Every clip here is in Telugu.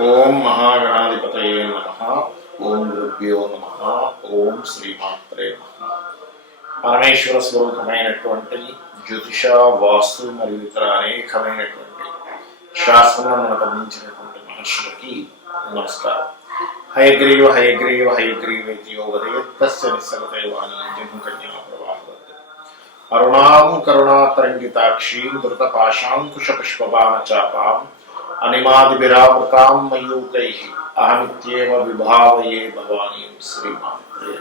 ఓం మహాగణాధిపతయే నమ ఓం గురుభ్యో నమ ఓం శ్రీమాత్రే నమ పరమేశ్వర స్వరూపమైనటువంటి జ్యోతిష వాస్తు మరియు ఇతర అనేకమైనటువంటి శాస్త్రములను మనకు అందించినటువంటి మహర్షులకి నమస్కారం హయగ్రీవ హయగ్రీవ హయగ్రీవేతి యోగదేత్తస్య నిస్సగతైవాణి జన్మకన్యా ప్రవాహవత్ అరుణాం కరుణాతరంగితాక్షీం ధృతపాశాంకుశపుష్పబాణచాపాం అనిమాదిభిరావృతాం మయూకై అహమిత్యేవ విభావయే భవానీ శ్రీమాత్రే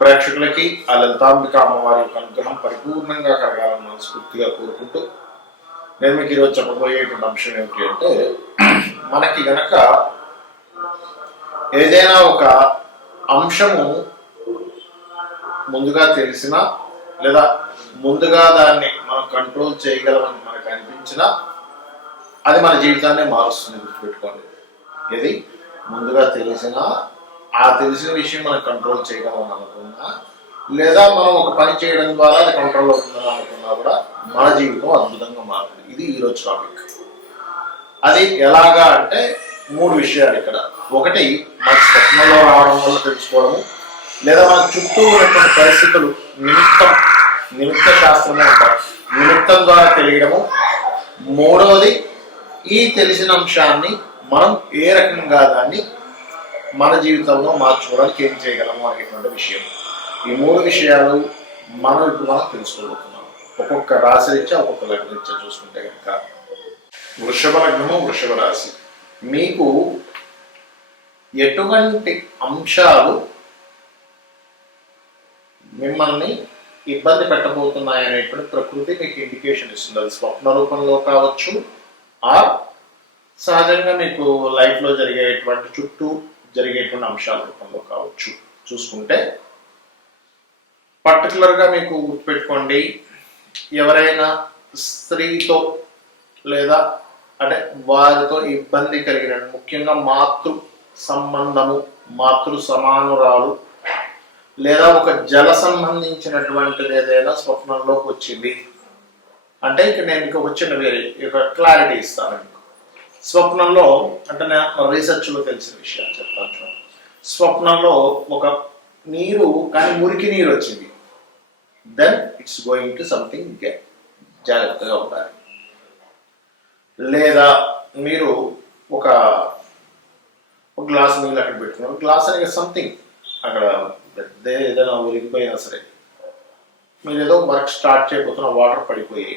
ప్రేక్షకులకి ఆ లలితాంబిక అమ్మవారి యొక్క అనుగ్రహం పరిపూర్ణంగా కలగాలని మనస్ఫూర్తిగా కోరుకుంటూ నేను మీకు ఈరోజు చెప్పబోయేటువంటి అంశం ఏమిటి అంటే మనకి గనక ఏదైనా ఒక అంశము ముందుగా తెలిసినా లేదా ముందుగా దాన్ని మనం కంట్రోల్ చేయగలమని మనకు అనిపించినా అది మన జీవితాన్ని మారుస్తుంది గుర్తుపెట్టుకోండి. ఇది ముందుగా తెలిసిన ఆ తెలిసిన విషయం మనం కంట్రోల్ చేయగలం అనుకున్నా లేదా మనం ఒక పని చేయడం ద్వారా అది కంట్రోల్ అవుతుందని అనుకున్నా కూడా మన జీవితం అద్భుతంగా మారుతుంది. ఇది ఈరోజు టాపిక్ అది ఎలాగా అంటే మూడు విషయాలు ఇక్కడ. ఒకటి మన స్వప్నంలో రావడం వల్ల తెలుసుకోవడము లేదా మన చుట్టూ ఉన్నటువంటి పరిస్థితులు నిమిత్తం నిమిత్త శాస్త్రమే అంటారు. నిమిత్తం ద్వారా తెలియడము. మూడవది ఈ తెలిసిన అంశాన్ని మనం ఏ రకంగా దాన్ని మన జీవితంలో మార్చుకోవడానికి ఏం చేయగలము అనేటువంటి విషయం. ఈ మూడు విషయాలు మనం ఇప్పుడు మనం తెలుసుకోబోతున్నాం. ఒక్కొక్క రాశి రీత్యా ఒక్కొక్క లగ్న రీత్యా చూసుకుంటే కనుక. వృషభ లగ్నము వృషభ రాశి. మీకు ఎటువంటి అంశాలు మిమ్మల్ని ఇబ్బంది పెట్టబోతున్నాయి అనేటువంటి ప్రకృతి మీకు ఇండికేషన్ ఇస్తుంది. అది స్వప్న రూపంలో కావచ్చు ఆర్ సహజంగా మీకు లైఫ్లో జరిగేటువంటి చుట్టూ జరిగేటువంటి అంశాల రూపంలో కావచ్చు. చూసుకుంటే పర్టికులర్గా మీకు గుర్తుపెట్టుకోండి ఎవరైనా స్త్రీతో లేదా అంటే వారితో ఇబ్బంది కలిగిన ముఖ్యంగా మాతృ సంబంధము మాతృ సమానురాలు లేదా ఒక జల సంబంధించినటువంటిది ఏదైనా స్వప్నంలోకి వచ్చింది అంటే ఇక నేను మీకు వచ్చిన యొక్క క్లారిటీ ఇస్తాను మీకు. స్వప్నంలో అంటే నేను రీసెర్చ్లో తెలిసిన విషయాలు చెప్తాను స్వప్నంలో ఒక నీరు కానీ మురికి నీరు వచ్చింది. Then it's going to something జాగ్రత్తగా ఉండాలి. లేదా మీరు ఒక ఒక గ్లాస్ నీళ్ళు అక్కడ పెట్టుకున్నారు గ్లాస్ అనేది సంథింగ్ అక్కడ పెద్ద ఏదైనా ఉరిగిపోయినా సరే మీరు ఏదో వర్క్ స్టార్ట్ చేయబోతున్న వాటర్ పడిపోయి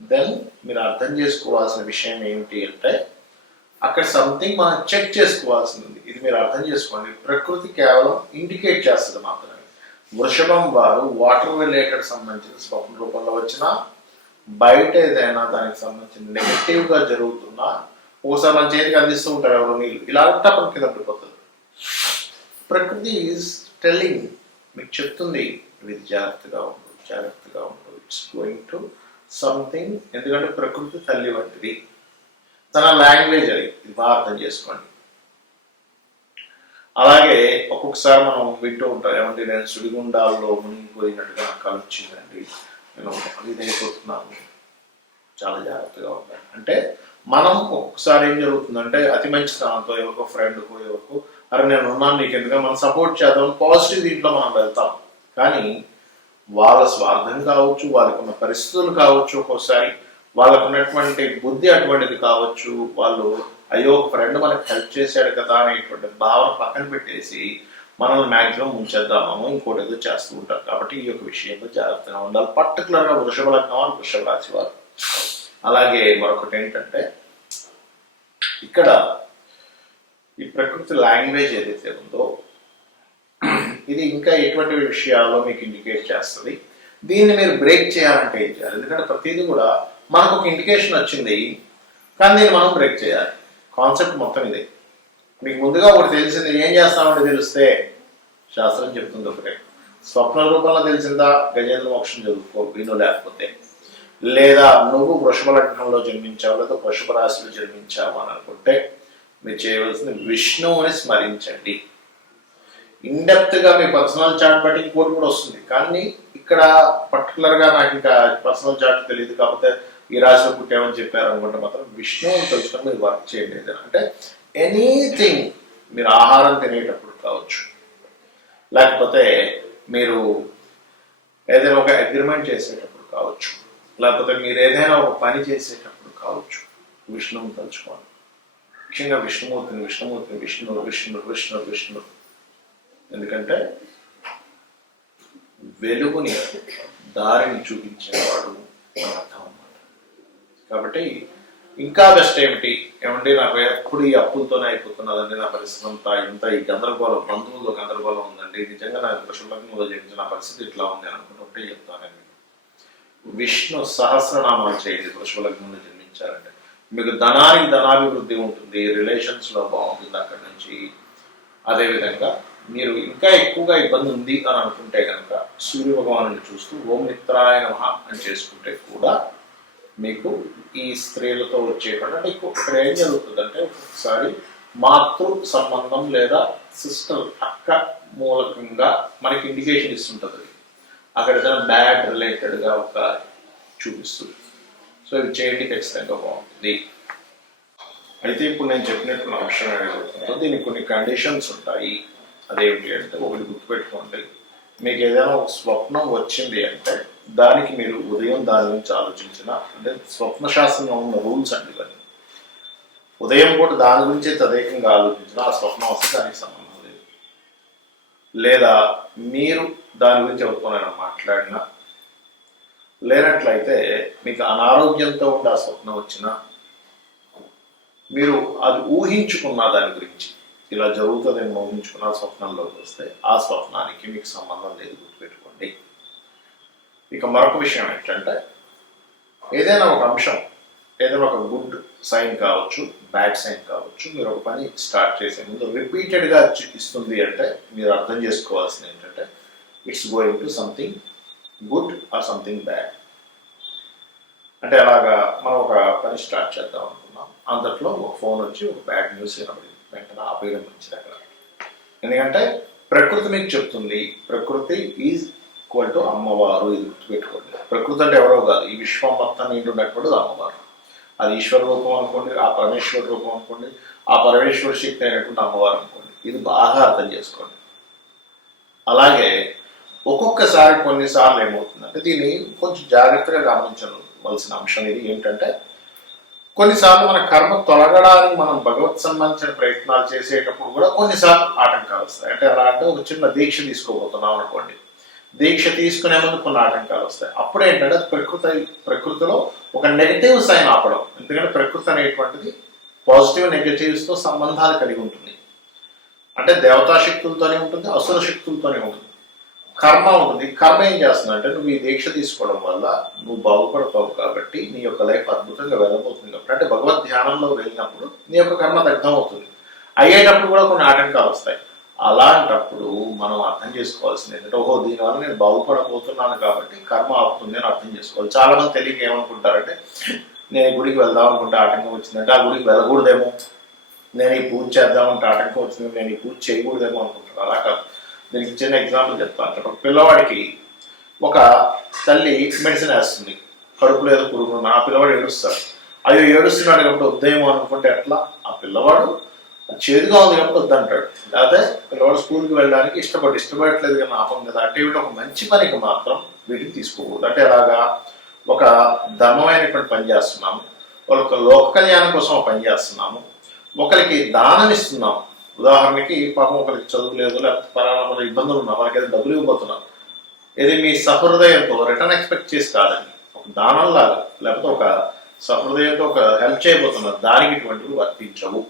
దెన్ మీరు అర్థం చేసుకోవాల్సిన విషయం ఏమిటి అంటే అక్కడ సంథింగ్ మనం చెక్ చేసుకోవాల్సింది. ఇది మీరు అర్థం చేసుకోండి. ప్రకృతి కేవలం ఇండికేట్ చేస్తుంది మాత్రమే. వృషభం వారు వాటర్ రిలేటెడ్ సంబంధించిన స్వప్న రూపంలో వచ్చిన బయట ఏదైనా దానికి సంబంధించిన నెగిటివ్గా జరుగుతున్నా ఒకసారి మన చేతికి అందిస్తూ ఉంటారు ఎవరు నీళ్ళు. ఇలా టప్పని కింద పడిపోతుంది. ప్రకృతి ఈజ్ టెల్లింగ్ మీకు చెప్తుంది ఇది జాగ్రత్తగా ఉండు జాగ్రత్తగా ఉండు. ఇట్స్ గోయింగ్ టు సంథింగ్ ఎందుకంటే ప్రకృతి తల్లి వంటిది. తన లాంగ్వేజ్ అది. ఇది బాగా అర్థం చేసుకోండి. అలాగే ఒక్కొక్కసారి మనం వింటూ ఉంటాం ఏమంటే నేను సుడిగుండాల్లో మునిగిపోయినట్టుగా నాకు కల వచ్చిందండి. నేను ఇదైపోతున్నాను చాలా జాగ్రత్తగా ఉండాలి. అంటే మనం ఒక్కొక్కసారి ఏం జరుగుతుందంటే అతి మంచితనంతో ఎవరికో ఫ్రెండ్కో ఎవరికో అరే నేను ఉన్నాను నీకు ఎందుకంటే మనం సపోర్ట్ చేద్దాం పాజిటివ్ దీంట్లో మనం వెళ్తాం. కానీ వాళ్ళ స్వార్థం కావచ్చు వాళ్ళకు ఉన్న పరిస్థితులు కావచ్చు ఒక్కోసారి వాళ్ళకు ఉన్నటువంటి బుద్ధి అటువంటిది కావచ్చు వాళ్ళు అయ్యో ఫ్రెండ్ మనకు హెల్ప్ చేశాడు కదా అనేటువంటి భావన పక్కన పెట్టేసి మనల్ని మ్యాక్సిమం ఉంచేద్దామో ఇంకోటి ఏదో చేస్తూ ఉంటారు. కాబట్టి ఈ యొక్క విషయంలో జాగ్రత్తగా ఉండాలి. పర్టికులర్గా వృషభ లగ్నం అని వృషభ రాశి వారు. అలాగే మరొకటి ఏంటంటే ఇక్కడ ఈ ప్రకృతి లాంగ్వేజ్ ఏదైతే ఉందో ఇది ఇంకా ఎటువంటి విషయాల్లో మీకు ఇండికేట్ చేస్తుంది? దీన్ని మీరు బ్రేక్ చేయాలంటే ఏం చేయాలి? ఎందుకంటే ప్రతిదీ కూడా మనకు ఒక ఇండికేషన్ వచ్చింది కానీ దీన్ని మనం బ్రేక్ చేయాలి. కాన్సెప్ట్ మొత్తం ఇదే. మీకు ముందుగా ఒకటి తెలిసింది ఏం చేస్తామంటే తెలిస్తే? శాస్త్రం చెప్తుంది ఒకటే. స్వప్న రూపంలో తెలిసిందా? గజేంద్ర మోక్షం చదువుకో విను లేకపోతే. లేదా నువ్వు వృషభ లగ్నంలో జన్మించావు లేదా వృషభ రాశిలో జన్మించావు అని అనుకుంటే మీరు చేయవలసింది విష్ణువుని స్మరించండి. ఇన్డెప్త్గా మీ పర్సనల్ చార్ట్ బట్టి ఇంకోటి కూడా వస్తుంది. కానీ ఇక్కడ పర్టికులర్గా నాకు ఇంకా పర్సనల్ చాట్ తెలియదు కాకపోతే ఈ రాశిలో పుట్టామని చెప్పారు అనుకుంటే మాత్రం విష్ణువుని తెలుసుకొని మీరు వర్క్ చేయండి. అంటే ఎనీథింగ్ మీరు ఆహారం తినేటప్పుడు కావచ్చు. లేకపోతే మీరు ఏదైనా ఒక అగ్రిమెంట్ చేసేటప్పుడు కావచ్చు. లేకపోతే మీరు ఏదైనా ఒక పని చేసేటప్పుడు కావచ్చు. విష్ణువుని తలుచుకోండి. ముఖ్యంగా విష్ణుమూర్తిని విష్ణుమూర్తిని విష్ణు విష్ణు విష్ణు విష్ణు ఎందుకంటే వెలుగుని దారిని చూపించేవాడు అని అర్థం అన్నమాట కాబట్టి ఇంకా బెస్ట్ ఏమిటి? ఏమంటే నాకు ఎప్పుడు ఈ అప్పులతోనే అయిపోతున్నదండి నా పరిస్థితి అంతా. ఇంత ఈ గందరగోళం బంధువుల్లో గందరగోళం ఉందండి. నిజంగా నాకు కృష్ణలగ్నంలో జన్మించిన నా పరిస్థితి ఇట్లా ఉంది అనుకుంటే చెప్తానండి. విష్ణు సహస్రనామాలు చేయండి. వృషభలగ్నంలో జన్మించారంటే మీకు ధనానికి ధనాభివృద్ధి ఉంటుంది. రిలేషన్స్లో బాగుంటుంది అక్కడి నుంచి. అదేవిధంగా మీరు ఇంకా ఎక్కువగా ఇబ్బంది ఉంది అని అనుకుంటే కనుక సూర్య భగవాను చూస్తూ ఓం మిత్రాయ అని చేసుకుంటే కూడా మీకు ఈ స్త్రీలతో వచ్చేటువంటి అంటే ఇంకొక- ఇక్కడ ఏం జరుగుతుందంటే ఒక్కొక్కసారి మాతృ సంబంధం లేదా సిస్టర్ అక్క మూలకంగా మనకి ఇండికేషన్ ఇస్తుంటుంది. అది. అక్కడ ఏదైనా బ్యాడ్ రిలేటెడ్గా ఒక చూపిస్తుంది. సో ఇది చేయండి ఖచ్చితంగా బాగుంటుంది. అయితే ఇప్పుడు నేను చెప్పినటువంటి అంశం ఏదైతుందో దీనికి కొన్ని కండిషన్స్ ఉంటాయి. అదేమిటి అంటే ఒకటి గుర్తుపెట్టుకోండి. మీకు ఏదైనా ఒక స్వప్నం వచ్చింది అంటే దానికి మీరు ఉదయం దాని గురించి ఆలోచించిన అంటే స్వప్న శాస్త్రంలో ఉన్న రూల్స్ అండి కానీ ఉదయం కూడా దాని గురించి తదేకంగా ఆలోచించిన ఆ స్వప్నం వస్తే దానికి సంబంధం లేదు. లేదా మీరు దాని గురించి ఎవరితోనైనా మాట్లాడినా లేనట్లయితే మీకు అనారోగ్యంతో ఉండే ఆ స్వప్నం వచ్చినా మీరు అది ఊహించుకున్న దాని గురించి ఇలా జరుగుతుందేమో ఊహించుకున్న స్వప్నంలోకి వస్తే ఆ స్వప్నానికి మీకు సంబంధం లేదు గుర్తుపెట్టుకోండి. ఇక మరొక విషయం ఏంటంటే ఏదైనా ఒక అంశం ఏదైనా ఒక గుడ్ సైన్ కావచ్చు బ్యాడ్ సైన్ కావచ్చు మీరు ఒక పని స్టార్ట్ చేసే ముందు రిపీటెడ్గా ఇస్తుంది అంటే మీరు అర్థం చేసుకోవాల్సింది ఏంటంటే it's going to something good or something bad అంటే అలాగా మనం ఒక పని స్టార్ట్ చేద్దాం అనుకున్నాం. అంతట్లో ఒక ఫోన్ వచ్చి ఒక బ్యాడ్ న్యూస్ వినబడింది. వెంటనే ఆపేయడం మంచిది అక్కడ. ఎందుకంటే ప్రకృతి మీకు చెప్తుంది ప్రకృతి ఈజ్ ఈక్వల్ టు అమ్మవారు ఇది గుర్తుపెట్టుకోండి. ప్రకృతి అంటే ఎవరో కాదు ఈ విశ్వం మొత్తం నిండున్నటువంటిది అమ్మవారు. అది ఈశ్వర రూపం అనుకోండి ఆ పరమేశ్వర రూపం అనుకోండి ఆ పరమేశ్వర శక్తి అయినటువంటి అమ్మవారు అనుకోండి. ఇది బాగా అర్థం చేసుకోండి. అలాగే ఒక్కొక్కసారి కొన్నిసార్లు ఏమవుతుందంటే దీన్ని కొంచెం జాగ్రత్తగా గమనించవలసిన అంశం ఇది ఏంటంటే కొన్నిసార్లు మన కర్మ తొలగడానికి మనం భగవత్ సంబంధించిన ప్రయత్నాలు చేసేటప్పుడు కూడా కొన్నిసార్లు ఆటంకాలు వస్తాయి. అంటే అలా అంటే ఒక చిన్న దీక్ష తీసుకోబోతున్నాం అనుకోండి. దీక్ష తీసుకునే ముందు కొన్ని ఆటంకాలు వస్తాయి. అప్పుడు ఏంటంటే ప్రకృతి ప్రకృతిలో ఒక నెగిటివ్ సైన్ ఆపడం. ఎందుకంటే ప్రకృతి అనేటువంటిది పాజిటివ్ నెగిటివ్స్తో సంబంధాలు కలిగి ఉంటుంది. అంటే దేవతా శక్తులతోనే ఉంటుంది అసుర శక్తులతోనే ఉంటుంది. కర్మ ఉంటుంది కర్మ ఏం చేస్తుంది అంటే నువ్వు ఈ దీక్ష తీసుకోవడం వల్ల నువ్వు బాగుపడతావు కాబట్టి నీ యొక్క లైఫ్ అద్భుతంగా వెళ్ళబోతుంది కాబట్టి. అంటే భగవద్ ధ్యానంలో వెళ్ళినప్పుడు నీ యొక్క కర్మ దగ్ధం అవుతుంది అయ్యేటప్పుడు కూడా కొన్ని ఆటంకాలు వస్తాయి. అలాంటప్పుడు మనం అర్థం చేసుకోవాల్సింది ఏంటంటే ఓహో దీనివల్ల నేను బాగుపడబోతున్నాను కాబట్టి కర్మ ఆపుతుంది అని అర్థం చేసుకోవాలి. చాలా మంది తెలియక ఏమనుకుంటారంటే నేను గుడికి వెళ్దాం అనుకుంటే ఆటంకం వచ్చిందంటే ఆ గుడికి వెళ్ళకూడదేమో. నేను ఈ పూజ చేద్దామంటే ఆటంకం వచ్చింది నేను ఈ పూజ చేయకూడదేమో అనుకుంటున్నాను అలా కాదు. దీనికి చిన్న ఎగ్జాంపుల్ చెప్తాను. ఒక పిల్లవాడికి ఒక తల్లి మెడిసిన్ వేస్తుంది. కడుపులో ఏదో పురుగు ఆ పిల్లవాడు ఏడుస్తాడు. అయ్యో ఏడుస్తున్నాడు కాబట్టి వద్దేమో అనుకుంటే ఎట్లా? ఆ పిల్లవాడు చేదుగా ఉంది కాబట్టి వద్దంటాడు. లేకపోతే పిల్లవాడు స్కూల్కి వెళ్ళడానికి ఇష్టపడి. ఇష్టపడట్లేదు కానీ ఆపం కదా. అంటే ఏమిటి ఒక మంచి పనికి మాత్రం వీటిని తీసుకోకూడదు. అంటే అలాగా ఒక ధర్మమైనటువంటి పని చేస్తున్నాము. ఒక లోక కళ్యాణం కోసం పని చేస్తున్నాము. ఒకరికి దానం ఇస్తున్నాం ఉదాహరణకి పాపం ఒకరికి చదువు లేదు లేకపోతే పలానా ఇబ్బందులు ఉన్నా వాళ్ళకైతే డబ్బులు ఇవ్వబోతున్నాం. ఇది మీ సహృదయంతో రిటర్న్ ఎక్స్పెక్ట్ చేసి కాదండి. ఒక దానం లాగా లేకపోతే ఒక సహృదయంతో ఒక హెల్ప్ చేయబోతున్నారు దానికి ఇటువంటివి వర్తించవు.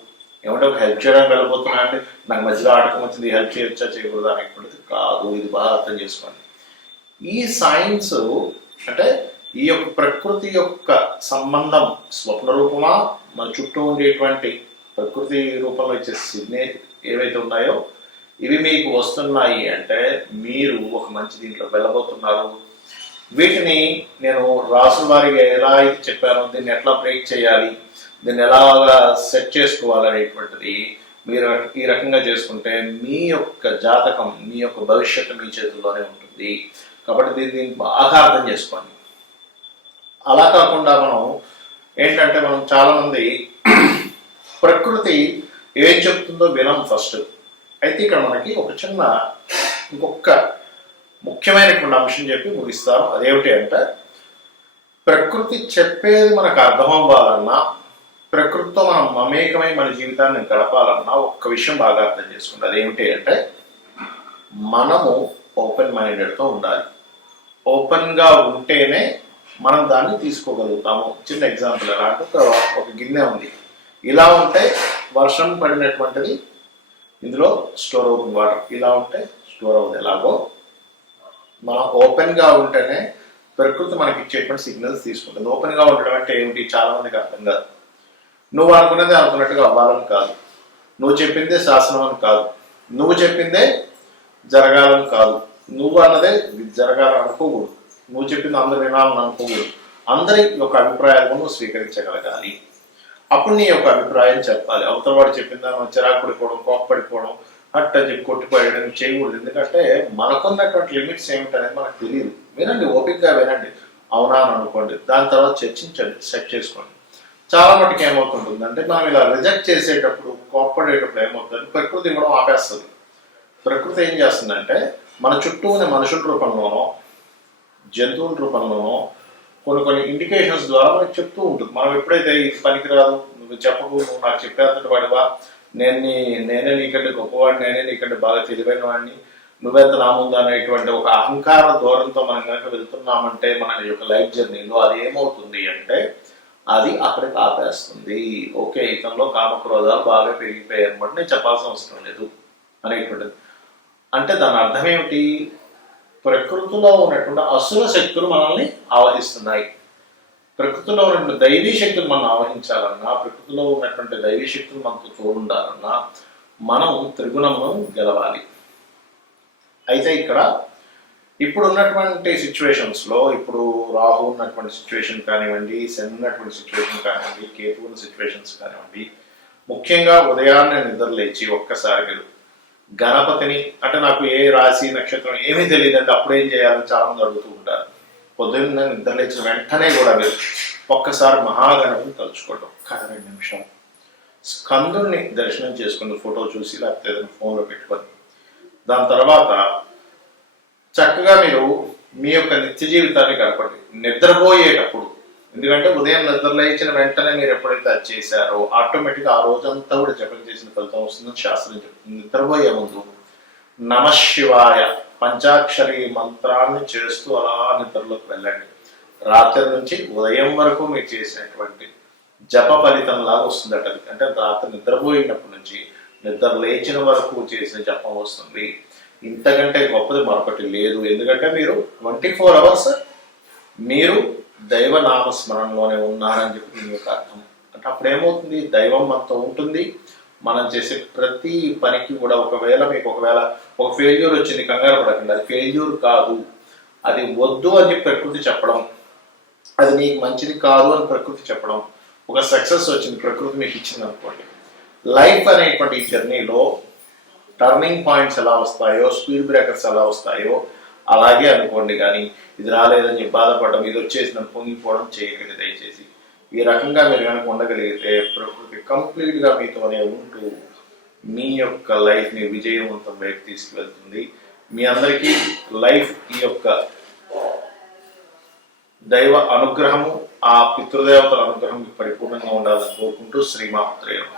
ఏమంటే ఒక హెల్ప్ చేయడానికి వెళ్ళబోతున్నా అంటే నాకు మధ్యలో ఆటకం వచ్చింది హెల్ప్ చేయొచ్చా చేయకూడదు అనేటువంటిది కాదు. ఇది బాగా అర్థం చేసుకోండి. ఈ సైన్స్ అంటే ఈ యొక్క ప్రకృతి యొక్క సంబంధం స్వప్న రూపమా మన చుట్టూ ఉండేటువంటి ప్రకృతి రూపంలో ఇచ్చే సిగ్నే ఏవైతే ఉన్నాయో ఇవి మీకు వస్తున్నాయి అంటే మీరు ఒక మంచి దీంట్లో వెళ్ళబోతున్నారు. వీటిని నేను రాసుల వారికి ఎలా అయితే చెప్పానో దీన్ని ఎట్లా బ్రేక్ చేయాలి దీన్ని ఎలాగా సెట్ చేసుకోవాలనేటువంటిది మీరు ఈ రకంగా చేసుకుంటే మీ యొక్క జాతకం మీ యొక్క భవిష్యత్తు మీ చేతుల్లోనే ఉంటుంది. కాబట్టి దీన్ని దీన్ని బాగా అర్థం చేసుకోండి. అలా కాకుండా మనం ఏంటంటే మనం చాలామంది ప్రకృతి ఏం చెప్తుందో వినం ఫస్ట్. అయితే ఇక్కడ మనకి ఒక చిన్న ఇంకొక ముఖ్యమైనటువంటి అంశం చెప్పి ముగిస్తాను. అదేమిటి అంటే ప్రకృతి చెప్పేది మనకు అర్థం అవ్వాలన్నా ప్రకృతితో మనం మమేకమై మన జీవితాన్ని గడపాలన్నా ఒక్క విషయం బాగా అర్థం చేసుకుంటే అదేమిటి అంటే మనము ఓపెన్ మైండెడ్తో ఉండాలి. ఓపెన్గా ఉంటేనే మనం దాన్ని తీసుకోగలుగుతాము. చిన్న ఎగ్జాంపుల్ ఎలా అంటే ఒక ఒక గిన్నె ఉంది. ఇలా ఉంటే వర్షం పడినటువంటిది ఇందులో స్టోర్ అవుతుంది వాటర్ ఇలా ఉంటే స్టోర్ అవుతుంది. ఎలాగో మనం ఓపెన్గా ఉంటేనే ప్రకృతి మనకి ఇచ్చేటువంటి సిగ్నల్స్ తీసుకుంటుంది. ఓపెన్గా ఉండడం అంటే ఏమిటి? చాలా మందికి అర్థం కాదు. నువ్వు అనుకున్నది అనుకున్నట్టుగా అవ్వాలని కాదు. నువ్వు చెప్పిందే శాసనం అని కాదు. నువ్వు చెప్పిందే జరగాలని కాదు. నువ్వు అన్నదే జరగాలని అనుకోకూడదు. నువ్వు చెప్పింది అందరు వినాలని అనుకోకూడదు. అందరి యొక్క అభిప్రాయాలను నువ్వు స్వీకరించగలగాలి. అప్పుడు నీ యొక్క అభిప్రాయం చెప్పాలి. అవతల వాడు చెప్పిన దాని చిరాకు పడిపోవడం కోప్పడిపోవడం అట్ట చెప్పి కొట్టిపోయడం చేయకూడదు. ఎందుకంటే మనకున్నటువంటి లిమిట్స్ ఏమిటనేది మనకు తెలియదు. వినండి ఓపికగా వినండి. అవునా అని అనుకోండి. దాని తర్వాత చర్చించండి సెట్ చేసుకోండి. చాలా మటుకు ఏమవుతుంటుంది అంటే మనం ఇలా రిజెక్ట్ చేసేటప్పుడు కోప్పడేటప్పుడు ఏమవుతుంది ప్రకృతి ఇవ్వడం ఆపేస్తుంది. ప్రకృతి ఏం చేస్తుందంటే మన చుట్టూ ఉన్న మనుషుల రూపంలోనో జంతువుల రూపంలోనో కొన్ని కొన్ని ఇండికేషన్స్ ద్వారా మనకి చెప్తూ ఉంటుంది. మనం ఎప్పుడైతే ఇది పనికిరాదు నువ్వు చెప్పకు నువ్వు నాకు చెప్పేంతటి వాడివా నేను నీ నేనే నీకంటే గొప్పవాడిని నేనే నీకంటే బాగా తెలివైన వాడిని నువ్వెంత నాముందా అనేటువంటి ఒక అహంకార దూరంతో మనం కనుక వెళ్తున్నామంటే మన యొక్క లైఫ్ జర్నీలో అది ఏమవుతుంది అంటే అది అక్కడికి ఆపేస్తుంది. ఓకే ఇతంలో కామక్రోధాలు బాగా పెరిగిపోయాయి అనమాట నేను చెప్పాల్సిన అవసరం లేదు అనేటువంటిది. అంటే దాని అర్థం ఏమిటి? ప్రకృతిలో ఉన్నటువంటి అసుర శక్తులు మనల్ని ఆవహిస్తున్నాయి. ప్రకృతిలో ఉన్నటువంటి దైవీ శక్తులు మనం ఆవహించాలన్నా ప్రకృతిలో ఉన్నటువంటి దైవీ శక్తులు మనకు తోడుండాలన్నా మనం త్రిగుణమును గెలవాలి. అయితే ఇక్కడ ఇప్పుడు ఉన్నటువంటి సిచ్యువేషన్స్లో ఇప్పుడు రాహు ఉన్నటువంటి సిచ్యువేషన్ కానివ్వండి శని ఉన్నటువంటి సిచ్యువేషన్ కానివ్వండి కేతు ఉన్న సిచ్యువేషన్స్ కానివ్వండి ముఖ్యంగా ఉదయాన్నే నిద్ర లేచి ఒక్కసారి గణపతిని అంటే నాకు ఏ రాశి నక్షత్రం ఏమీ తెలియదు అంటే అప్పుడు ఏం చేయాలని చాలా మంది అడుగుతూ ఉంటారు. పొద్దున్న నిద్రలేచిన వెంటనే కూడా మీరు ఒక్కసారి మహాగణపతిని తలుచుకోవడం ఒక్క రెండు నిమిషాలు స్కందుని దర్శనం చేసుకుని ఫోటో చూసి లేకపోతే ఏదైనా ఫోన్లో పెట్టుకొని. దాని తర్వాత చక్కగా మీరు మీ యొక్క నిత్య జీవితాన్ని గడపండి. నిద్రపోయేటప్పుడు ఎందుకంటే ఉదయం నిద్రలేచిన వెంటనే మీరు ఎప్పుడైతే అది చేశారో ఆటోమేటిక్గా ఆ రోజంతా కూడా జపం చేసిన ఫలితం వస్తుందని శాస్త్రం చెప్తుంది. నిద్రపోయే ముందు నమశివాయ పంచాక్షరి మంత్రాన్ని చేస్తూ అలా నిద్రలోకి వెళ్ళండి. రాత్రి నుంచి ఉదయం వరకు మీరు చేసినటువంటి జప ఫలితం లాగా వస్తుందట అంటే రాత్రి నిద్రపోయినప్పటి నుంచి నిద్ర లేచిన వరకు చేసిన జపం వస్తుంది. ఇంతకంటే గొప్పది మరొకటి లేదు. ఎందుకంటే మీరు ట్వంటీ ఫోర్ అవర్స్ మీరు దైవ నామస్మరణలోనే ఉన్నారని చెప్పి దీని యొక్క అర్థం. అంటే అప్పుడు ఏమవుతుంది దైవం మనతో ఉంటుంది. మనం చేసే ప్రతి పనికి కూడా ఒకవేళ మీకు ఒకవేళ ఒక ఫెయిల్యూర్ వచ్చింది కంగారు పడకండి. అది ఫెయిల్యూర్ కాదు. అది వద్దు అని ప్రకృతి చెప్పడం. అది నీకు మంచిది కాదు అని ప్రకృతి చెప్పడం. ఒక సక్సెస్ వచ్చింది ప్రకృతి మీకు ఇచ్చింది అనుకోండి. లైఫ్ అనేటువంటి జర్నీలో టర్నింగ్ పాయింట్స్ ఎలా వస్తాయో స్పీడ్ బ్రేకర్స్ ఎలా వస్తాయో అలాగే అనుకోండి కానీ ఇది రాలేదని చెప్పి బాధపడడం ఇది వచ్చేసిన పొంగిపోవడం చేయకండి దయచేసి. ఈ రకంగా మీరు కనుక ఉండగలిగితే ప్రకృతి కంప్లీట్గా మీతోనే ఉంటూ మీ యొక్క లైఫ్ని విజయవంతం వైపు తీసుకువెళ్తుంది. మీ అందరికీ లైఫ్ ఈ యొక్క దైవ అనుగ్రహము ఆ పితృదేవతల అనుగ్రహం పరిపూర్ణంగా ఉండాలని కోరుకుంటూ శ్రీమాత్రేయం